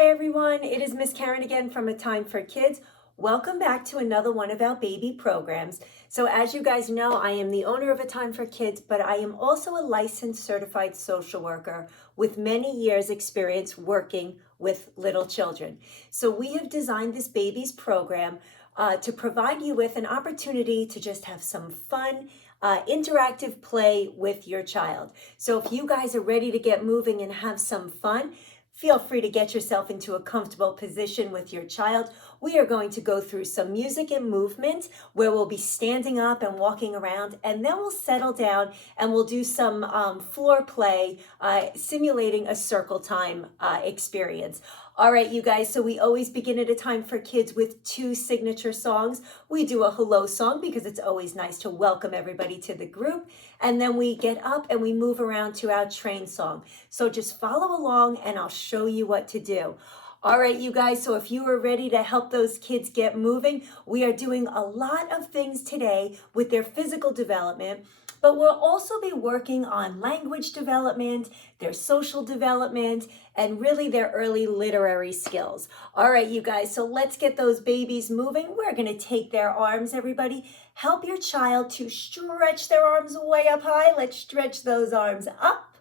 Hi everyone, it is Miss Karen again from A Time for Kids. Welcome back to another one of our baby programs. So as you guys know, I am the owner of A Time for Kids, but I am also a licensed certified social worker with many years experience working with little children. So we have designed this babies program to provide you with an opportunity to just have some fun, interactive play with your child. So if you guys are ready to get moving and have some fun, feel free to get yourself into a comfortable position with your child. We are going to go through some music and movement where we'll be standing up and walking around, and then we'll settle down and we'll do some floor play, simulating a circle time experience. All right, you guys, so we always begin at A Time for Kids with 2 signature songs. We do a hello song because it's always nice to welcome everybody to the group. And then we get up and we move around to our train song. So just follow along and I'll show you what to do. All right, you guys, so if you are ready to help those kids get moving, we are doing a lot of things today with their physical development, but we'll also be working on language development, their social development, and really their early literary skills. All right, you guys, so let's get those babies moving. We're gonna take their arms, everybody. Help your child to stretch their arms way up high. Let's stretch those arms up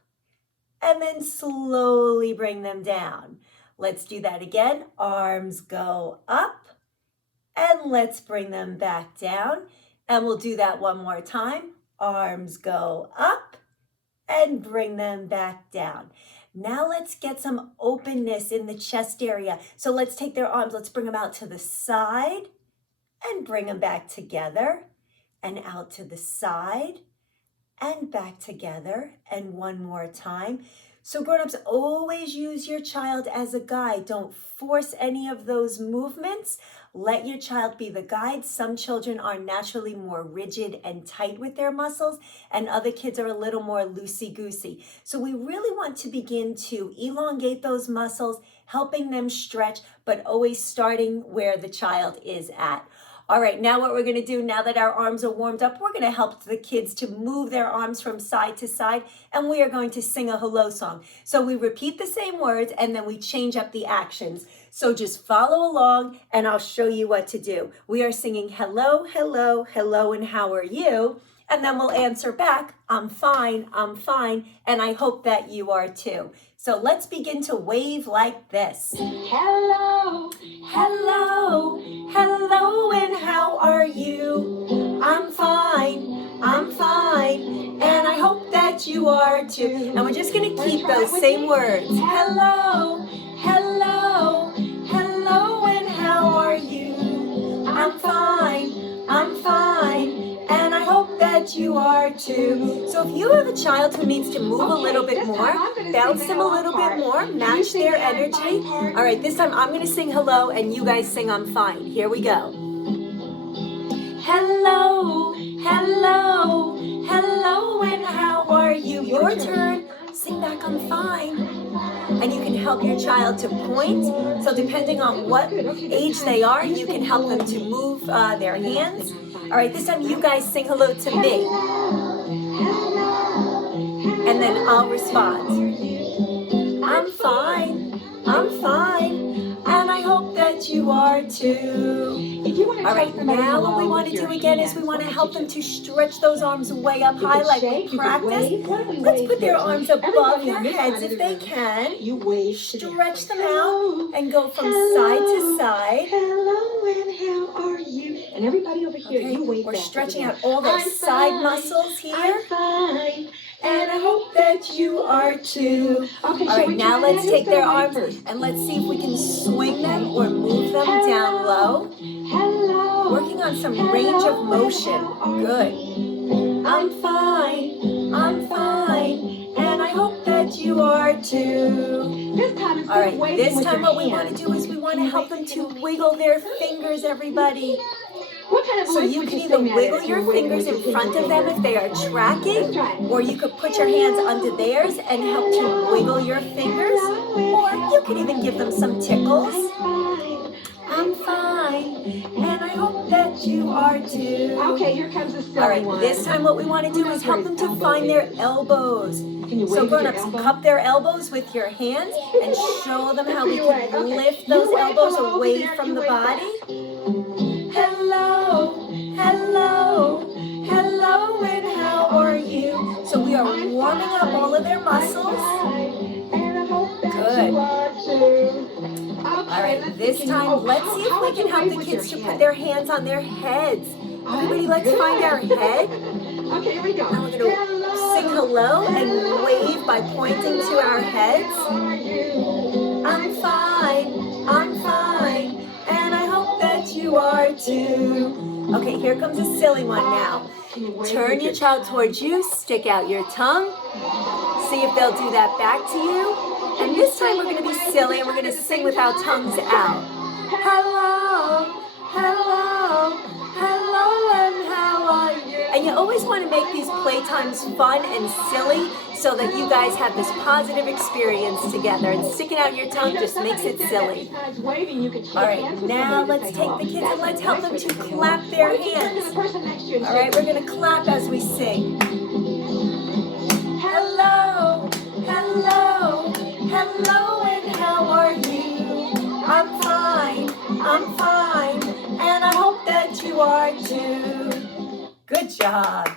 and then slowly bring them down. Let's do that again. Arms go up and let's bring them back down. And we'll do that one more time. Arms go up and bring them back down. Now let's get some openness in the chest area. So let's take their arms, let's bring them out to the side and bring them back together and out to the side and back together. And one more time. So grown-ups, always use your child as a guide. Don't force any of those movements. Let your child be the guide. Some children are naturally more rigid and tight with their muscles, and other kids are a little more loosey-goosey. So we really want to begin to elongate those muscles, helping them stretch, but always starting where the child is at. All right, now what we're gonna do, now that our arms are warmed up, we're gonna help the kids to move their arms from side to side, and we are going to sing a hello song. So we repeat the same words, and then we change up the actions. So just follow along, and I'll show you what to do. We are singing hello, hello, hello, and how are you? And then we'll answer back, I'm fine, and I hope that you are too. So let's begin to wave like this. Hello, Hello, hello, and how are you? I'm fine, and I hope that you are too. And we're just gonna keep those same words. Hello, hello, hello, and how are you? I'm fine, and I hope that you are too. So if you have a child who needs to move a little bit more, bounce them a little bit more, match their energy. All right, this time I'm gonna sing hello and you guys sing I'm fine. Here we go. Hello, hello, hello, and how are you? Your turn. Sing back I'm fine. And you can help your child to point. So depending on what age they are, you can help them to move their hands. All right, this time you guys sing hello to me. And then I'll respond. I'm fine, and I hope that you are too. All right, now what we want to do again is we want to help them to stretch those arms way up high like we practiced. Let's put their arms above their heads if they can. Stretch them out and go from side to side. hello, and how are you? And everybody over here, Okay, you wave we're back stretching again. out all those I'm side fine, muscles here. I'm fine, And I hope that you are too. Okay, All right, now let's take their arms and let's see if we can swing them or move them down low. Hello. Working on some range of motion. Good. I'm fine, and I hope that you are too. This time, All right, this time what we want to do is we want to help them to wiggle their fingers, everybody. What kind of So you can either wiggle your fingers in front of them if they are tracking, or you could put your hands under theirs and help to wiggle your fingers, or you could even give them some tickles. I'm fine, and I hope that you are are too. Okay, here comes the silly All right, one. this time what we want to do is help them to find their elbows. Can you So wave with your grown-ups, elbow? cup their elbows with your hands and show them how we You can wave, okay. lift You those wave elbows hello over away there, from you the wave body. back. Hello, hello, hello, and how are you? So we are warming up all of their muscles. Good. All right, this time, let's see if we can help the kids to put their hands on their heads. Everybody, let's find our head. Okay, here we go. Now we're going to sing hello and wave by pointing to our heads. I'm fine, and I hope that you are too. Okay, here comes a silly one now. Turn your child towards you, stick out your tongue. See if they'll do that back to you. And this time we're going to be silly and we're going to sing with our tongues out. Hello, hello, hello, and how are you? And you always want to make these playtimes fun and silly so that you guys have this positive experience together. And sticking out your tongue just makes it silly. All right, now let's take the kids and let's help them to clap their hands. All right, we're going to clap as we sing. Hello, hello, hello, and how are you? I'm fine, and I hope that you are too. Good job.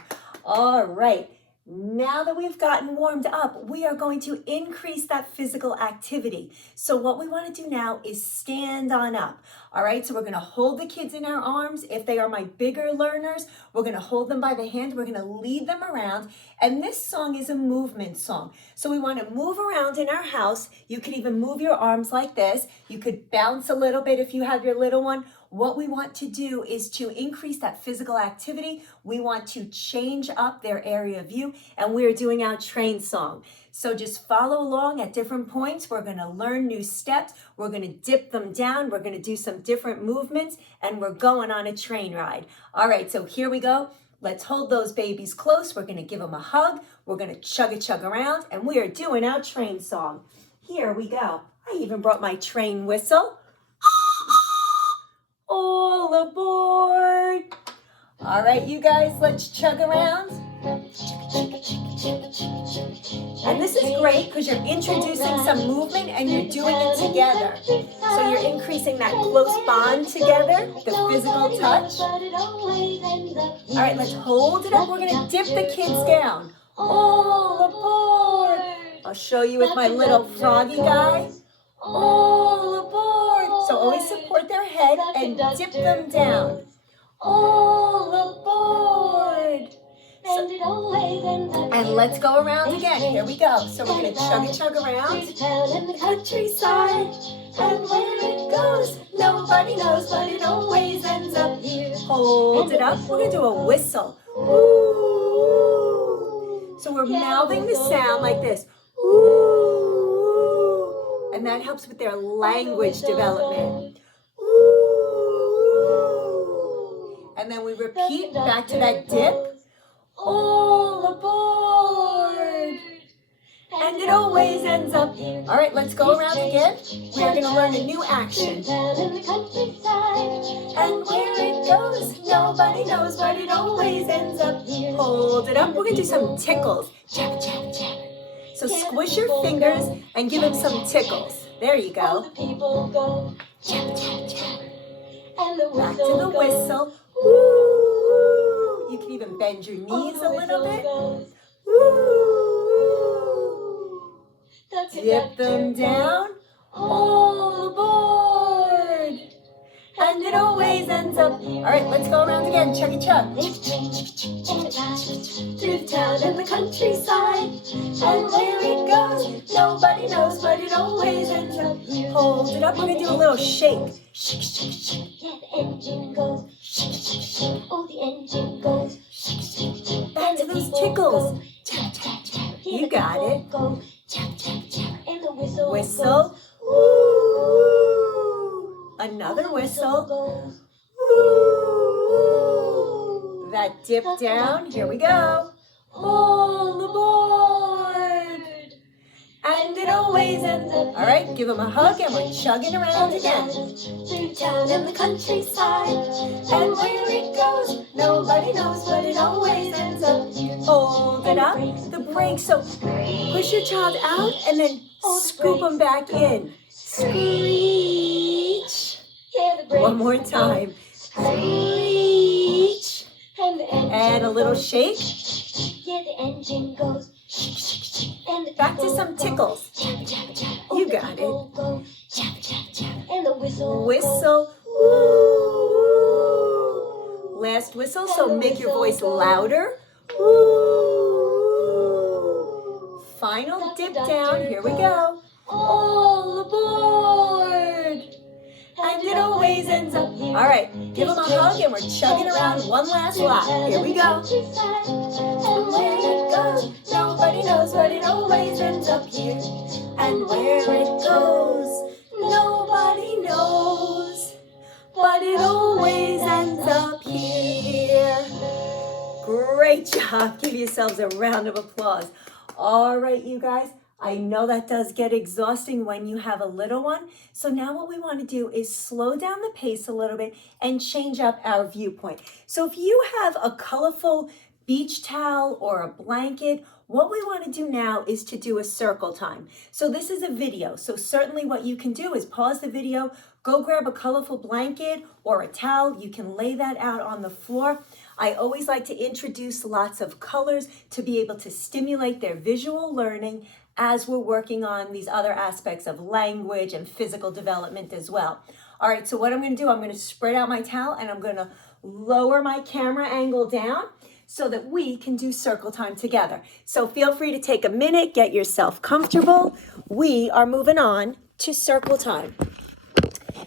All right. Now that we've gotten warmed up, we are going to increase that physical activity. So what we want to do now is stand on up. All right, so we're going to hold the kids in our arms. If they are my bigger learners, we're going to hold them by the hand. We're going to lead them around. And this song is a movement song. So we want to move around in our house. You could even move your arms like this. You could bounce a little bit if you have your little one. What we want to do is to increase that physical activity. We want to change up their area of view, and we're doing our train song. So just follow along at different points. We're going to learn new steps. We're going to dip them down. We're going to do some different movements, and we're going on a train ride. All right, so here we go. Let's hold those babies close. We're going to give them a hug. We're going to chug around, and we are doing our train song. Here we go. I even brought my train whistle. All aboard. All right, you guys, let's chug around. And this is great because you're introducing some movement and you're doing it together. So you're increasing that close bond together, the physical touch. All right, let's hold it up. We're going to dip the kids down. All aboard. I'll show you with my little froggy guy. All aboard. So always support their head and dip them down. All aboard. And let's go around again. Here we go. So we're going to chug around. In the countryside. And where it goes, nobody knows, but it always ends up here. Hold it up. We're going to do a whistle. Ooh. So we're mouthing the sound like this. Ooh. And that helps with their language development. Ooh. And then we repeat back to that dip. All aboard. And it always ends up here. All right, let's go around again. We are going to learn a new action. And where it goes, nobody knows, but it always ends up here. Hold it up. We're going to do some tickles. Chap, chap, chap. So squish your fingers and give them some tickles. There you go. Chap, chap, chap. Back to the whistle. Woo! You can even bend your knees a little bit. Woo! Dip them down. All aboard. And it always ends up. All right, let's go around again. Chuggy chug. Through the town and the countryside. And where it goes, nobody knows, but it always ends up. Hold it up. We're going to do a little shake. Shake, shake, shake. Yeah, the engine goes. Shake, shake, shake. Oh, the engine goes. Shake, shake, shake. Back to those tickles. Tap, tap, tap. You got it. Tap, tap, tap. And the whistle. Woo! Another whistle. Woo! That dip down. Here we go. All aboard. And it always ends up. All right, give them a hug and we're chugging around again. Through town and the countryside. And where it goes, nobody knows, but it always ends up here. Hold it up, the brakes. So push your child out and then scoop them back in. Screech. One more time. Screech. And a little shake. Yeah, the engine goes. Back to some tickles. You got it. And the whistle. Whistle. Woo. Last whistle, so make your voice louder. Woo. Final dip down. Here we go. All aboard. And it always ends up here. All right, give them a hug and we're chugging around one last lap. Here we go. And where it goes, nobody knows, but it always ends up here. And where it goes, nobody knows, but it always ends up here. Great job. Give yourselves a round of applause. All right, you guys. I know that does get exhausting when you have a little one. So now what we want to do is slow down the pace a little bit and change up our viewpoint. So if you have a colorful beach towel or a blanket, what we want to do now is to do a circle time. So this is a video. So certainly what you can do is pause the video, go grab a colorful blanket or a towel. You can lay that out on the floor. I always like to introduce lots of colors to be able to stimulate their visual learning as we're working on these other aspects of language and physical development as well. All right, so what I'm going to do, I'm going to spread out my towel and I'm going to lower my camera angle down so that we can do circle time together. So feel free to take a minute, get yourself comfortable. We are moving on to circle time.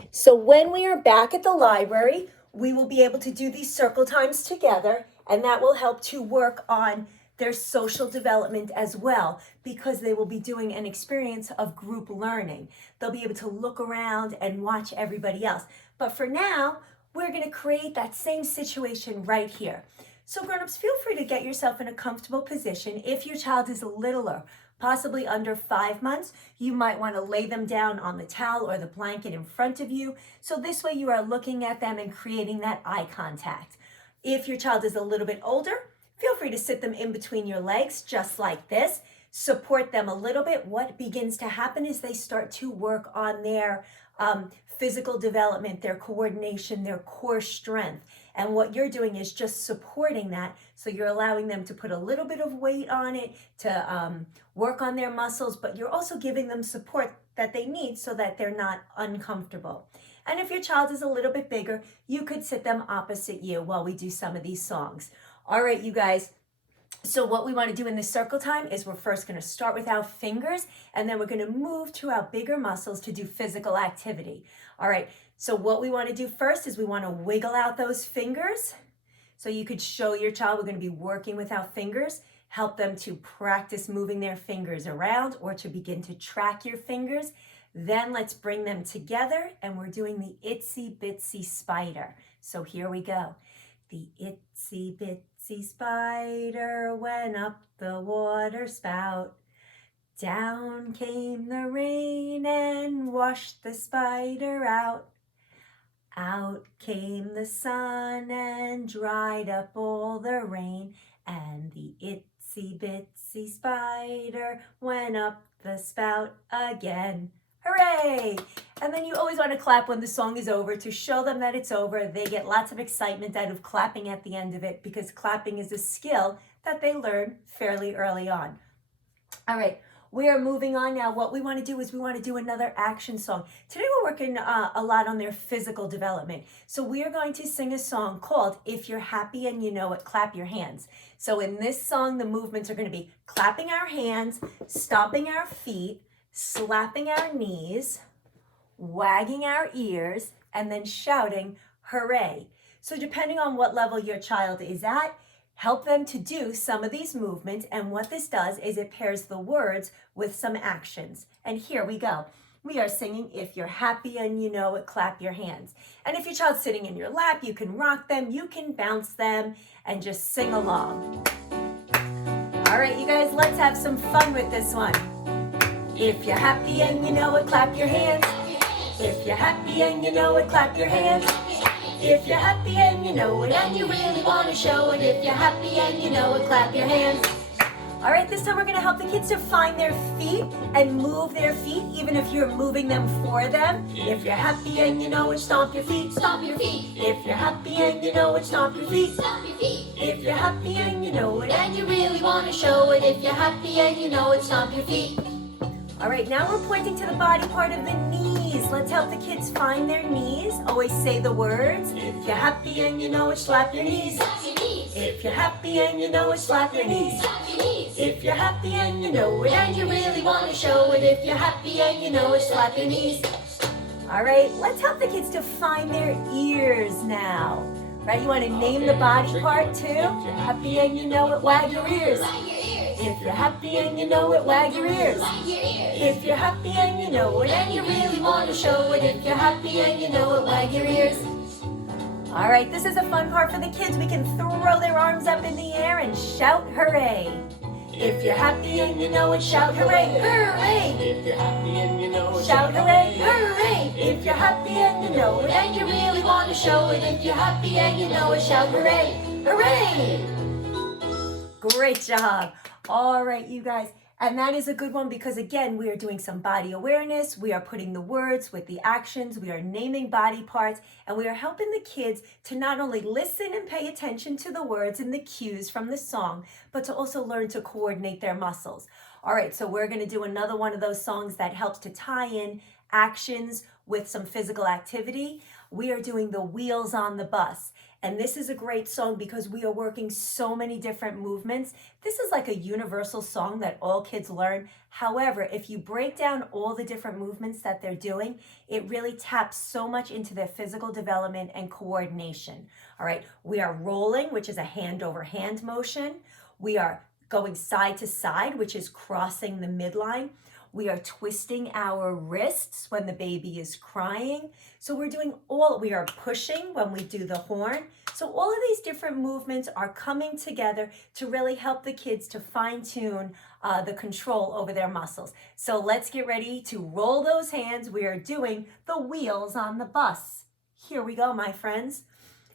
So when we are back at the library, we will be able to do these circle times together, and that will help to work on their social development as well, because they will be doing an experience of group learning. They'll be able to look around and watch everybody else. But for now, we're going to create that same situation right here. So grown-ups, feel free to get yourself in a comfortable position. If your child is littler, possibly under 5 months, you might want to lay them down on the towel or the blanket in front of you. So this way you are looking at them and creating that eye contact. If your child is a little bit older, feel free to sit them in between your legs, just like this. Support them a little bit. What begins to happen is they start to work on their physical development, their coordination, their core strength. And what you're doing is just supporting that. So you're allowing them to put a little bit of weight on it, to work on their muscles, but you're also giving them support that they need so that they're not uncomfortable. And if your child is a little bit bigger, you could sit them opposite you while we do some of these songs. All right, you guys. So what we want to do in this circle time is we're first going to start with our fingers, and then we're going to move to our bigger muscles to do physical activity. All right, so what we want to do first is we want to wiggle out those fingers. So you could show your child we're going to be working with our fingers, help them to practice moving their fingers around or to begin to track your fingers. Then let's bring them together, and we're doing the itsy bitsy spider. So here we go. The itsy bitsy spider went up the water spout. Down came the rain and washed the spider out. Out came the sun and dried up all the rain. And the itsy bitsy spider went up the spout again. Hooray! And then you always want to clap when the song is over to show them that it's over. They get lots of excitement out of clapping at the end of it because clapping is a skill that they learn fairly early on. All right, we are moving on now. What we want to do is we want to do another action song. Today we're working a lot on their physical development. So we are going to sing a song called If You're Happy and You Know It, Clap Your Hands. So in this song, the movements are going to be clapping our hands, stomping our feet, slapping our knees, wagging our ears, and then shouting, hooray. So depending on what level your child is at, help them to do some of these movements. And what this does is it pairs the words with some actions. And here we go. We are singing If You're Happy and You Know It, Clap Your Hands. And if your child's sitting in your lap, you can rock them, you can bounce them, and just sing along. All right, you guys, let's have some fun with this one. If you're happy and you know it, clap your hands. If you're happy and you know it, clap your hands. If you're happy and you know it and you really want to show it, if you're happy and you know it, clap your hands. All right, this time we're going to help the kids to find their feet and move their feet, even if you're moving them for them. If you're happy and you know it, stomp your feet. Stomp your feet. If you're happy and you know it, stomp your feet. Stomp your feet. If you're happy and you know it and you really want to show it, if you're happy and you know it, stomp your feet. All right, now we're pointing to the body part of the knees. Let's help the kids find their knees. Always say the words. If you're happy and you know it, slap your knees. If you're happy and you know it, slap your knees. If you're happy and you know it and you really want to show it, if you're happy and you know it, slap your knees. All right, let's help the kids to find their ears now. Right, you want to name the body part too. If you're happy and you know it, wag your ears. If you're happy and you know it, wag your ears. If you're happy and you know it and you really want to show it, if you're happy and you know it, wag your ears. All right, this is a fun part for the kids. We can throw their arms up in the air and shout hooray. If you're happy and you know it, shout hooray, hooray. If you're happy and you know it, Shout hooray, hooray. If you're happy and you know it and you really want to show it, if you're happy and you know it, shout hooray, hooray. Great job. All right, you guys. And that is a good one because, again, we are doing some body awareness. We are putting the words with the actions. We are naming body parts. And we are helping the kids to not only listen and pay attention to the words and the cues from the song, but to also learn to coordinate their muscles. All right, so we're going to do another one of those songs that helps to tie in actions with some physical activity. We are doing the Wheels on the Bus. And this is a great song because we are working so many different movements. This is like a universal song that all kids learn. However, if you break down all the different movements that they're doing, it really taps so much into their physical development and coordination. All right, we are rolling, which is a hand over hand motion. We are going side to side, which is crossing the midline. We are twisting our wrists when the baby is crying. So we are pushing when we do the horn. So all of these different movements are coming together to really help the kids to fine tune the control over their muscles. So let's get ready to roll those hands. We are doing the Wheels on the Bus. Here we go, my friends.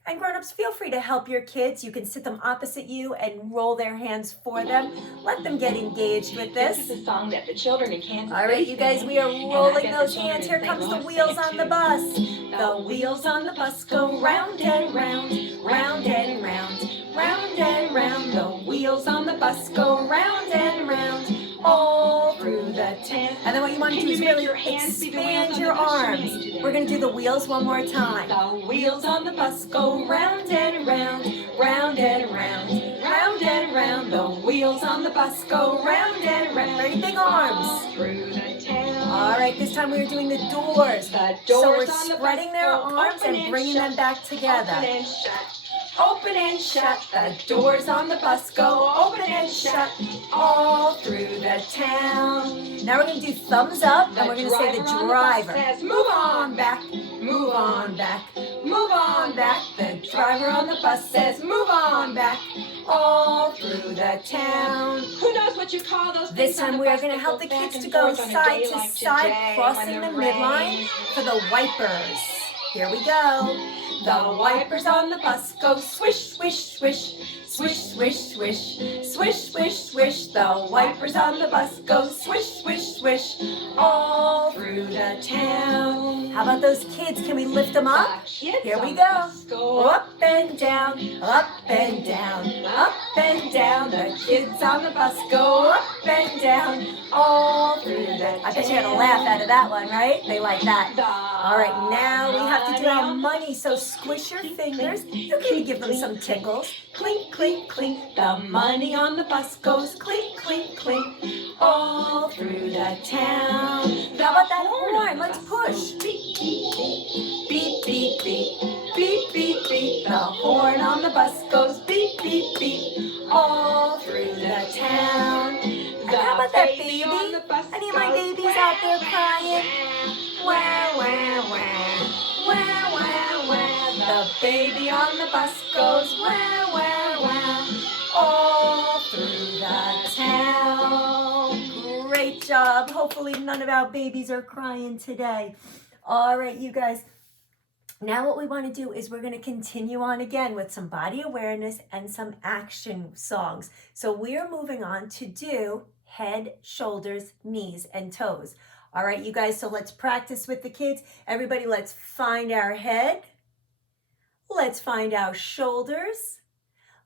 And grown-ups, feel free to help your kids. You can sit them opposite you and roll their hands for them. Let them get engaged with this. This is a song that the children in Kansas All right, City you guys, sing, we are and I rolling bet those the children hands. in Here St. comes the Louis wheels sing it on the too. bus. The wheels on the bus go round and round, round and round, round and round. The wheels on the bus go round and round, all through the town. And then what you want to do is really expand your arms. We're going to do the wheels one more time. The wheels on the bus go round and round, round and round, round and round. The wheels on the bus go round and round. Very big arms. Through the town. All right, this time we are doing the doors. The So doors we're on the spreading bus their go arms open and bringing them shut, back together. Open and shut. Open and shut, the doors on the bus go open and shut, all through the town. Now we're going to do thumbs up, and we're going to say the driver. Says, Move on back, move on back, move on back. The driver on the bus says, move on back, all through the town. Who knows what you call those This things on time the we are bus going to that help the go back kids and to go forth on a side day to like side, today crossing when the the midline rain- for the wipers. Here we go. The wipers on the bus go swish, swish, swish, swish, swish, swish, swish, swish, swish. The wipers on the bus go swish, swish, swish, all through the town. How about those kids? Can we lift them up? Here we go. Up and down, up and down, up and down. The kids on the bus go up and down, all through the. I bet you got a laugh out of that one, right? They like that. All right, now we have to do our money. So squish your fingers. You can give them some tickles. Clink, clink, clink. The money on the bus goes clink, clink, clink, all through the town. How about that horn? Let's push. Beep, beep, beep, beep, beep, beep. The horn on the bus goes beep, beep, beep, all through the town. And how about that baby? Any of my babies out there crying? Wah, wah, wah, wah, wah, wah. The baby on the bus goes wah, wah, wah, all through the town. Great job. Hopefully none of our babies are crying today. All right, you guys. Now what we want to do is we're going to continue on again with some body awareness and some action songs. So we're moving on to do head, shoulders, knees, and toes. All right, you guys, so let's practice with the kids. Everybody, let's find our head. Let's find our shoulders.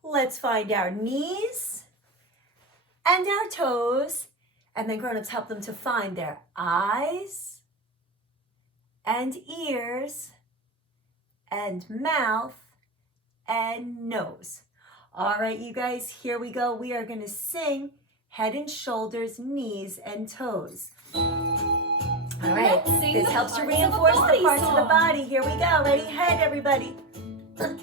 Let's find our knees and our toes. And then grown-ups, help them to find their eyes and ears and mouth and nose. All right, you guys, here we go. We are going to sing head and shoulders, knees and toes. All right, this helps to reinforce the parts of the body. Here we go. Ready? Head, everybody.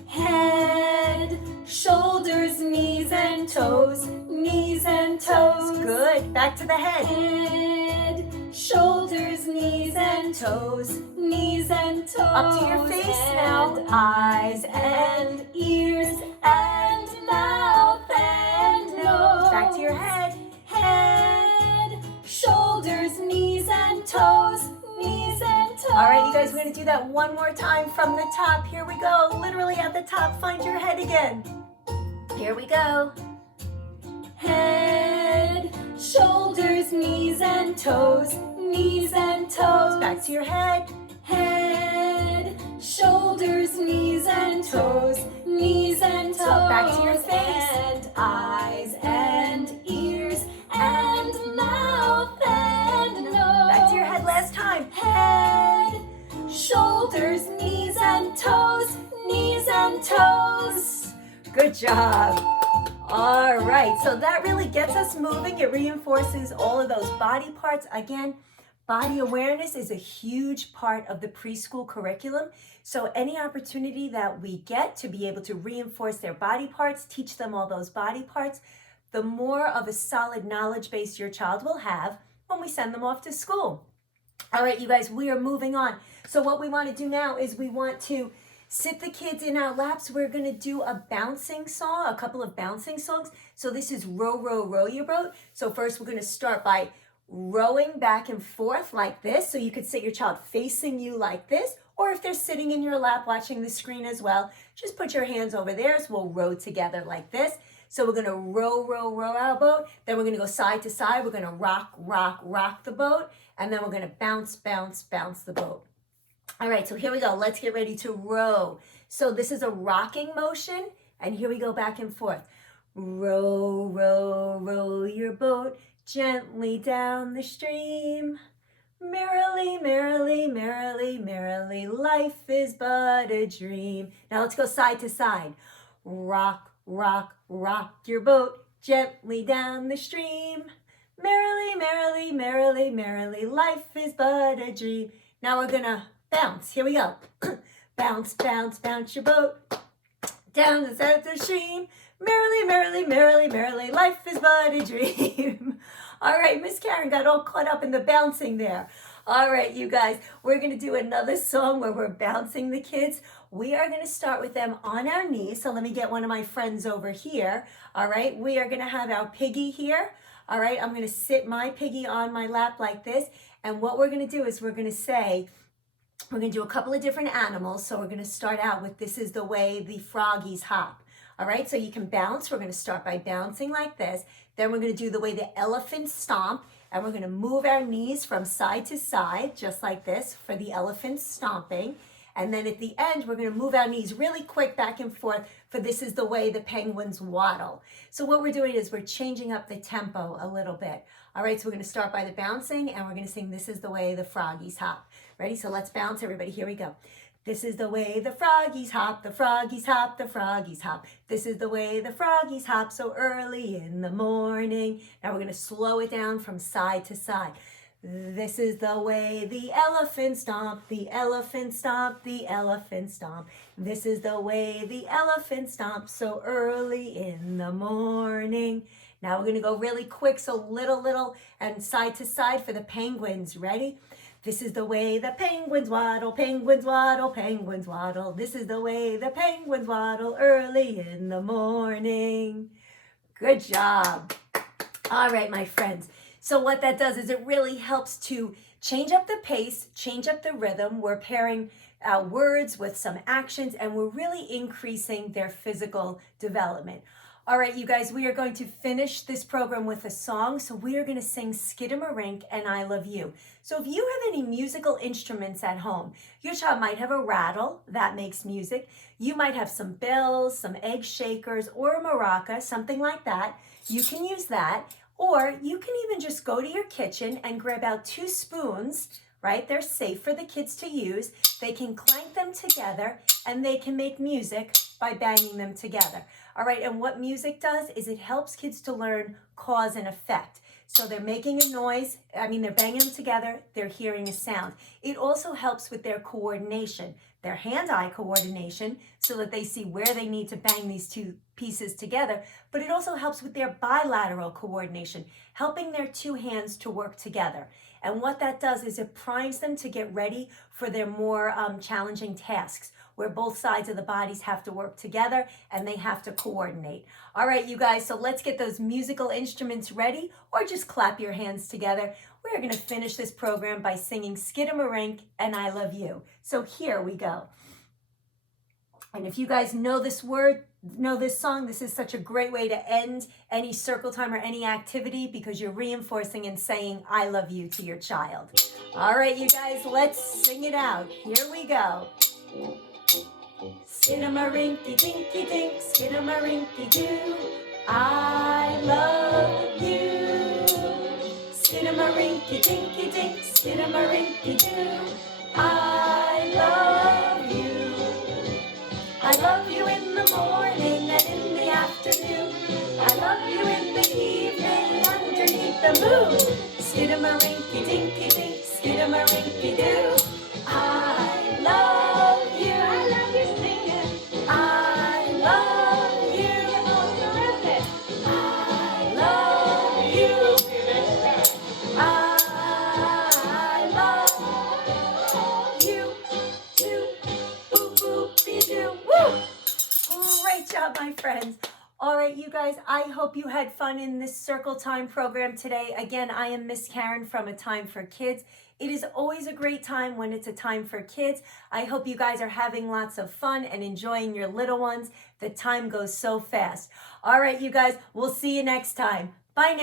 Head, shoulders, knees and toes, knees and toes. Good. Back to the head. Head, shoulders, knees and toes, knees and toes. Up to your face now. Eyes and ears and mouth and nose. Back to your head. Head, shoulders, knees and toes, knees and toes. All right, you guys, we're going to do that one more time from the top. Here we go. Literally at the top. Find your head again. Here we go. Head, shoulders, knees and toes, knees and toes. Back to your head. Head, shoulders, knees and toes, knees and toes. Back to your face. And eyes and ears and mouth and nose. Back to your head last time. Head, shoulders, knees and toes, knees and toes. Good job. All right, so that really gets us moving. It reinforces all of those body parts. Again, body awareness is a huge part of the preschool curriculum. So any opportunity that we get to be able to reinforce their body parts, teach them all those body parts, the more of a solid knowledge base your child will have when we send them off to school. All right, you guys, we are moving on. So what we want to do now is we want to sit the kids in our laps. We're going to do a bouncing song, a couple of bouncing songs. So this is row, row, row your boat. So first we're going to start by rowing back and forth like this. So you could sit your child facing you like this, or if they're sitting in your lap watching the screen as well, just put your hands over theirs. We'll row together like this. So we're going to row, row, row our boat. Then we're going to go side to side. We're going to rock, rock, rock the boat. And then we're going to bounce, bounce, bounce the boat. All right, so here we go. Let's get ready to row. So this is a rocking motion, and here we go back and forth. Row, row, row your boat gently down the stream. Merrily, merrily, merrily, merrily, life is but a dream. Now let's go side to side. Rock, rock, rock your boat gently down the stream. Merrily, merrily, merrily, merrily, life is but a dream. Now we're gonna bounce. Here we go. Bounce, bounce, bounce your boat down the side of the stream. Merrily, merrily, merrily, merrily, life is but a dream. All right, Miss Karen got all caught up in the bouncing there. All right, you guys, we're going to do another song where we're bouncing the kids. We are going to start with them on our knees. So let me get one of my friends over here. All right, we are going to have our piggy here. All right, I'm going to sit my piggy on my lap like this. And what we're going to do is we're going to say, we're going to do a couple of different animals. So we're going to start out with this is the way the froggies hop. All right, so you can bounce. We're going to start by bouncing like this. Then we're going to do the way the elephants stomp. And we're going to move our knees from side to side, just like this, for the elephant stomping. And then at the end, we're going to move our knees really quick back and forth for this is the way the penguins waddle. So what we're doing is we're changing up the tempo a little bit. All right, so we're going to start by the bouncing, and we're going to sing this is the way the froggies hop. Ready? So let's bounce, everybody. Here we go. This is the way the froggies hop, the froggies hop, the froggies hop. This is the way the froggies hop so early in the morning. Now we're going to slow it down from side to side. This is the way the elephant stomp, the elephant stomp, the elephant stomp. This is the way the elephant stomp so early in the morning. Now we're going to go really quick, so little, and side to side for the penguins. Ready? This is the way the penguins waddle, penguins waddle, penguins waddle. This is the way the penguins waddle early in the morning. Good job. All right, my friends. So what that does is it really helps to change up the pace, change up the rhythm. We're pairing words with some actions, and we're really increasing their physical development. All right, you guys, we are going to finish this program with a song. So we are going to sing Skidamarink and I Love You. So if you have any musical instruments at home, your child might have a rattle that makes music. You might have some bells, some egg shakers, or a maraca, something like that. You can use that. Or you can even just go to your kitchen and grab out 2 spoons, right? They're safe for the kids to use. They can clank them together and they can make music by banging them together. All right, and what music does is it helps kids to learn cause and effect. So they're making a noise, they're banging them together, they're hearing a sound. It also helps with their coordination, their hand-eye coordination, so that they see where they need to bang these 2 pieces together, but it also helps with their bilateral coordination, helping their 2 hands to work together. And what that does is it primes them to get ready for their more challenging tasks, where both sides of the bodies have to work together and they have to coordinate. All right, you guys, so let's get those musical instruments ready, or just clap your hands together. We're going to finish this program by singing Skidamarink and I Love You. So here we go. And if you guys know this song, this is such a great way to end any circle time or any activity, because you're reinforcing and saying I love you to your child. All right, you guys, let's sing it out. Here we go. Skidamarinky dinky dink, skidamarinky doo, I love you. Skidamarinky dinky dink, skidamarinky doo, I love you. I love you in the morning and in the afternoon. I love you in the evening underneath the moon. Skidamarinky dinky dink, skidamarinky doo, I love you. I love you singing. I love you. You're all terrific. I love you. I love you. Do, boop, boop, be do. Woo! Great job, my friends. All right, you guys, I hope you had fun in this circle time program today. Again, I am Miss Karen from A Time for Kids. It is always a great time when it's a time for kids. I hope you guys are having lots of fun and enjoying your little ones. The time goes so fast. All right, you guys, we'll see you next time. Bye now.